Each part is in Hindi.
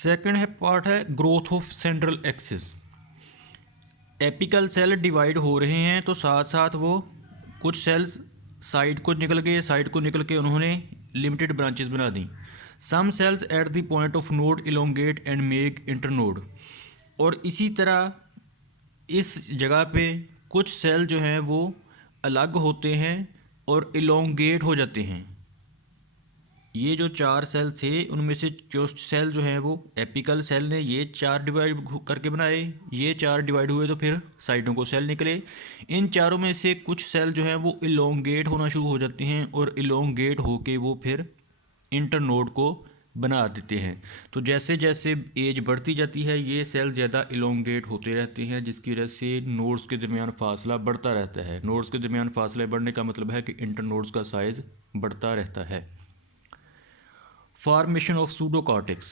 सेकंड है पार्ट है growth of central axis. Apical cell divide हो रहे हैं तो साथ साथ वो कुछ सेल्स साइड को निकल के उन्होंने लिमिटेड ब्रांचेस बना दी। Some cells at the point of node elongate and make internode. और इसी तरह इस जगह पे कुछ सेल जो हैं वो अलग होते हैं और इलोंगेट हो जाते हैं। ये जो 4 सेल थे उनमें से जो सेल जो हैं वो एपिकल सेल ने ये 4 डिवाइड करके बनाए, ये 4 डिवाइड हुए तो फिर साइडों को सेल निकले। इन चारों में से कुछ सेल जो हैं वो इलोंगेट होना शुरू हो जाते हैं और इलोंगेट होके वो फिर इंटरनोड को बना देते हैं। तो जैसे जैसे एज बढ़ती जाती है ये सेल ज़्यादा इलोंगेट होते रहते हैं, जिसकी वजह से नोड्स के दरमियान फासला बढ़ता रहता है। नोड्स के दरमियान फासला बढ़ने का मतलब है कि इंटरनोड्स का साइज़ बढ़ता रहता है। Formation of सूडोकॉर्टेक्स।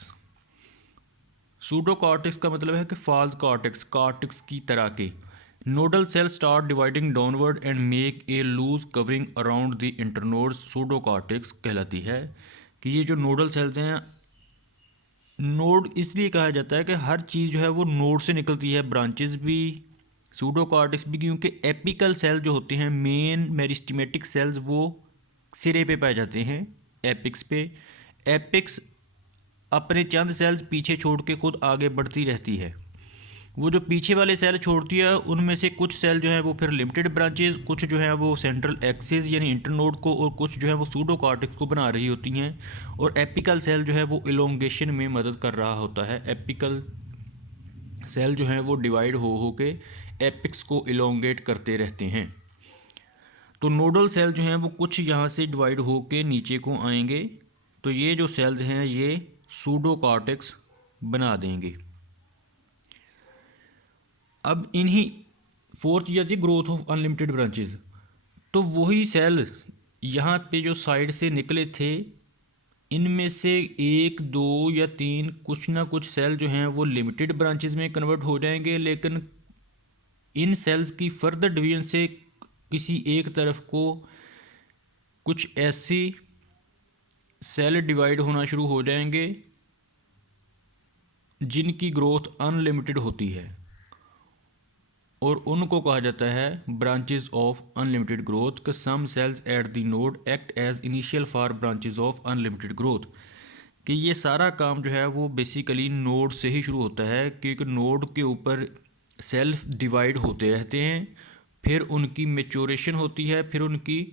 सूडोकॉर्टेक्स का मतलब है कि फॉल्स कॉर्टेक्स, कॉर्टेक्स की तरह के। Nodal cell start dividing downward and make a loose covering around the internodes. Pseudocortex कहलाती है कि ये जो नोडल सेल्स हैं, नोड इसलिए कहा जाता है कि हर चीज़ जो है वो नोड से निकलती है, ब्रांचेस भी, सूडोकॉर्टेक्स भी, क्योंकि एपिकल सेल जो होते हैं मेन मेरिस्टेमेटिक सेल्स वो सिरे पे पाए जाते हैं, एपिक्स पे। एपिक्स अपने चंद सेल्स पीछे छोड़ के खुद आगे बढ़ती रहती है। वो जो पीछे वाले सेल छोड़ती है उनमें से कुछ सेल जो है वो फिर लिमिटेड ब्रांचेस, कुछ जो है वो सेंट्रल एक्सिस यानी इंटरनोड को, और कुछ जो है वो सूडोकॉर्टेक्स को बना रही होती हैं। और एपिकल सेल जो है वो इलोंगेशन में मदद कर रहा होता है। एपिकल सेल जो है वो डिवाइड हो के एपिक्स को इलोंगेट करते रहते हैं। तो नोडल सेल जो हैं वो कुछ यहाँ से डिवाइड हो के नीचे को आएंगे, तो ये जो सेल्स हैं ये सूडोकॉर्टेक्स बना देंगे। अब इन्हीं फोर्थ चीज़ आती है ग्रोथ ऑफ अनलिमिटेड ब्रांचेस। तो वही सेल यहाँ पे जो साइड से निकले थे इनमें से 1, 2 या 3 कुछ ना कुछ सेल जो हैं वो लिमिटेड ब्रांचेस में कन्वर्ट हो जाएंगे, लेकिन इन सेल्स की फर्दर डिवीजन से किसी एक तरफ को कुछ ऐसी सेल डिवाइड होना शुरू हो जाएंगे जिनकी ग्रोथ अनलिमिटेड होती है, और उनको कहा जाता है ब्रांचेस ऑफ अनलिमिटेड ग्रोथ। कि some cells at the node act as initial for branches of unlimited growth. कि ये सारा काम जो है वो बेसिकली नोड से ही शुरू होता है, क्योंकि नोड के ऊपर सेल्फ डिवाइड होते रहते हैं, फिर उनकी मेचोरेशन होती है, फिर उनकी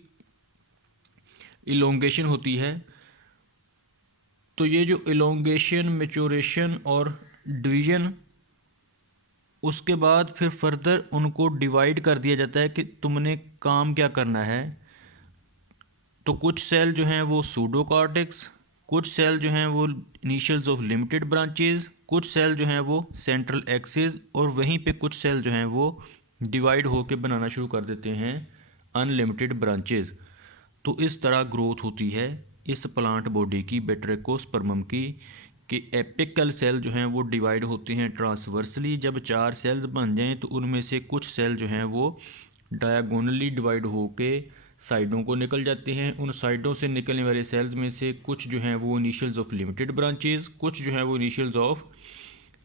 इलोंगेशन होती है। तो ये जो इलोंगेशन, मेचोरेशन और डिवीजन, उसके बाद फिर फर्दर उनको डिवाइड कर दिया जाता है कि तुमने काम क्या करना है। तो कुछ सेल जो हैं वो सूडोकॉर्टेक्स, कुछ सेल जो हैं वो इनिशियल्स ऑफ लिमिटेड ब्रांचेस, कुछ सेल जो हैं वो सेंट्रल एक्सिस, और वहीं पे कुछ सेल जो हैं वो डिवाइड होके बनाना शुरू कर देते हैं अनलिमिटेड ब्रांचेस। तो इस तरह ग्रोथ होती है इस प्लांट बॉडी की, बैट्रेकोस्पर्मम की, कि एपिकल सेल जो हैं वो डिवाइड होते हैं ट्रांसवर्सली। जब 4 सेल्स बन जाएं तो उनमें से कुछ सेल जो हैं वो डायगोनली डिवाइड होके साइडों को निकल जाते हैं। उन साइडों से निकलने वाले सेल्स में से कुछ जो हैं वो इनिशियल्स ऑफ लिमिटेड ब्रांचेस, कुछ जो हैं वो इनिशियल्स ऑफ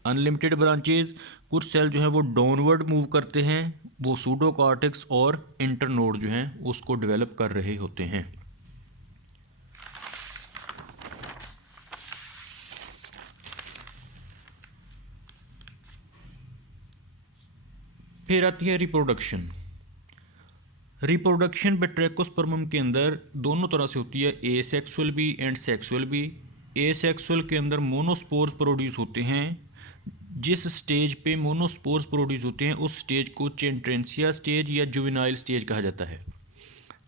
अनलिमिटेड ब्रांचेस। कुछ सेल जो हैं वो डाउनवर्ड मूव करते हैं, वो सूडोकॉर्टेक्स और इंटरनोड जो हैं उसको डेवलप कर रहे होते हैं। फिर आती है रिप्रोडक्शन। रिप्रोडक्शन बैट्रेकोस्पर्मम के अंदर दोनों तरह से होती है, एसेक्सुअल भी एंड सेक्सुअल भी। एसेक्सुअल के अंदर मोनोस्पोर्स प्रोड्यूस होते हैं। जिस स्टेज पे मोनोस्पोर्स प्रोड्यूस होते हैं उस स्टेज को चेंट्रेंसिया स्टेज या जुवेनाइल स्टेज कहा जाता है।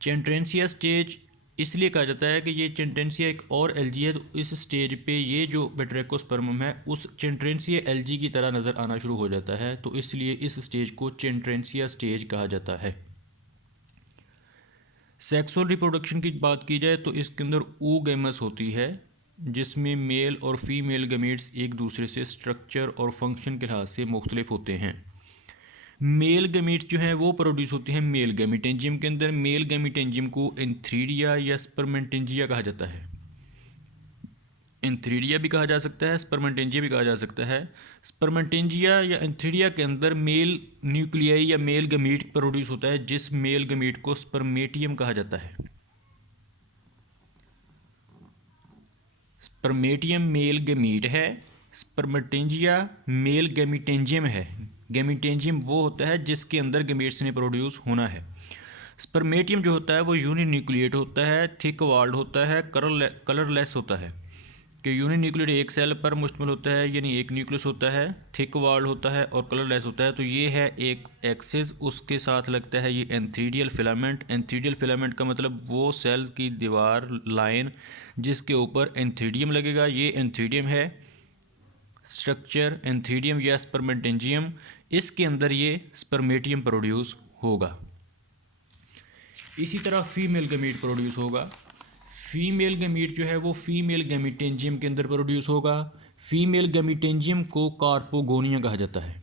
चेंट्रेंसिया स्टेज इसलिए कहा जाता है कि ये चेंट्रेंसिया एक और एल्गी है, तो इस स्टेज पे ये जो बैट्रेकोस्पर्मम है उस चेंट्रेंसिया एल्गी की तरह नज़र आना शुरू हो जाता है, तो इसलिए इस स्टेज को चेंट्रेंसिया स्टेज कहा जाता है। सेक्सुअल रिप्रोडक्शन की बात की जाए तो इसके अंदर oogamous होती है, जिसमें मेल और फीमेल गमीट्स एक दूसरे से स्ट्रक्चर और फंक्शन के लिहाज से मुख्तलिफ होते हैं। मेल गमीट्स जो हैं वो प्रोड्यूस होते हैं मेल गैमीटेंजियम के अंदर। मेल गैमीटेंजियम को एंथ्रीडिया या स्पर्मेंटेंजिया कहा जाता है। एंथ्रीडिया भी कहा जा सकता है, स्पर्मेंटेंजिया भी कहा जा सकता है। स्पर्मेंटेंजिया या एंथ्रीडिया के अंदर मेल न्यूक्लियाई या मेल गमीट प्रोड्यूस होता है, जिस मेल गमीट को स्पर्मेटियम कहा जाता है। स्पर्मेटियम मेल गमीट है, स्पर्मेटेंजिया मेल गैमीटेंजियम है। गैमीटेंजियम वो होता है जिसके अंदर गमीट्स ने प्रोड्यूस होना है। स्पर्मेटियम जो होता है वो यूनिन्यूक्लिएट होता है, थिक वाल्ड होता है, कलरलेस होता है। कि यूनिन्यूक्लिएट एक सेल पर मुश्तमिल होता है, यानी एक न्यूक्लियस होता है, थिक वाल्ड होता है और कलरलेस होता है। तो ये है एक एक्सिस, उसके साथ लगता है ये एंथ्रीडियल फिलामेंट। एंथ्रीडियल फिलामेंट का मतलब वो सेल की दीवार लाइन जिसके ऊपर एंथ्रीडियम लगेगा। ये एंथ्रीडियम है स्ट्रक्चर, एंथ्रीडियम या स्पर्मेंटेंजियम, इसके अंदर ये स्पर्मेटियम प्रोड्यूस होगा। इसी तरह फीमेल गमीट प्रोड्यूस होगा। फीमेल गमीट जो है वो फीमेल गैमीटेंजियम के अंदर प्रोड्यूस होगा। फीमेल गैमीटेंजियम को कार्पोगोनिया कहा जाता है।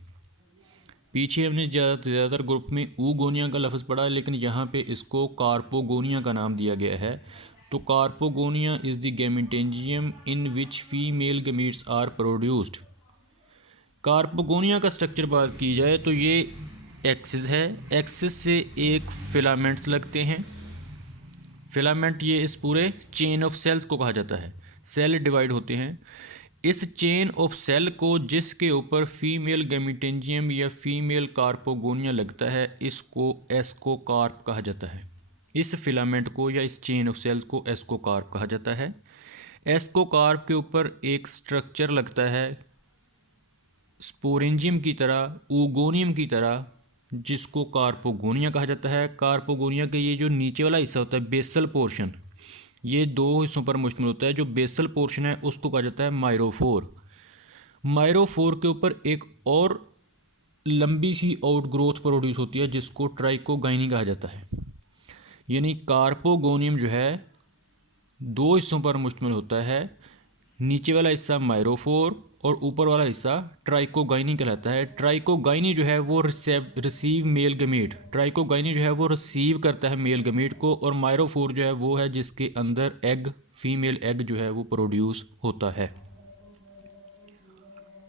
पीछे हमने ज़्यादातर ग्रुप में ऊगोनिया का लफ्ज़ पढ़ा है, लेकिन यहाँ पे इसको कार्पोगोनिया का नाम दिया गया है। तो carpogonia is the gametangium in which female gametes are produced. Carpogonia का स्ट्रक्चर बात की जाए तो ये एक्सिस है, एक्सिस से एक फिलामेंट्स लगते हैं। फिलामेंट ये इस पूरे चेन ऑफ सेल्स को कहा जाता है। सेल डिवाइड होते हैं, इस चेन ऑफ सेल को जिसके ऊपर फीमेल गैमीटेंजियम या फीमेल कार्पोगोनिया लगता है, इसको एस्कोकार्प कहा जाता है। इस फिलामेंट को या इस चेन ऑफ सेल्स को एस्कोकार्प कहा जाता है। एस्कोकार्प के ऊपर एक स्ट्रक्चर लगता है स्पोरेंजियम की तरह, ऊगोनियम की तरह, जिसको कार्पोगोनिया कहा जाता है। कार्पोगोनिया के ये जो नीचे वाला हिस्सा होता है बेसल पोर्शन, ये दो हिस्सों पर मुश्तमिल होता है। जो बेसल पोर्शन है उसको कहा जाता है माइरोफोर। माइरोफोर के ऊपर एक और लंबी सी आउटग्रोथ प्रोड्यूस होती है जिसको ट्राइकोगाइनी कहा जाता है। यानी कार्पोगोनियम जो है दो हिस्सों पर मुश्तमिल होता है, नीचे वाला हिस्सा माइरोफोर और ऊपर वाला हिस्सा ट्राइकोगाइनी कहलाता है। ट्राइकोगाइनी जो है वो रिसीव मेल गमीट, ट्राइकोगाइनी जो है वो रिसीव करता है मेल गमीट को, और माइरोफोर जो है वो है जिसके अंदर एग, फीमेल एग जो है वो प्रोड्यूस होता है।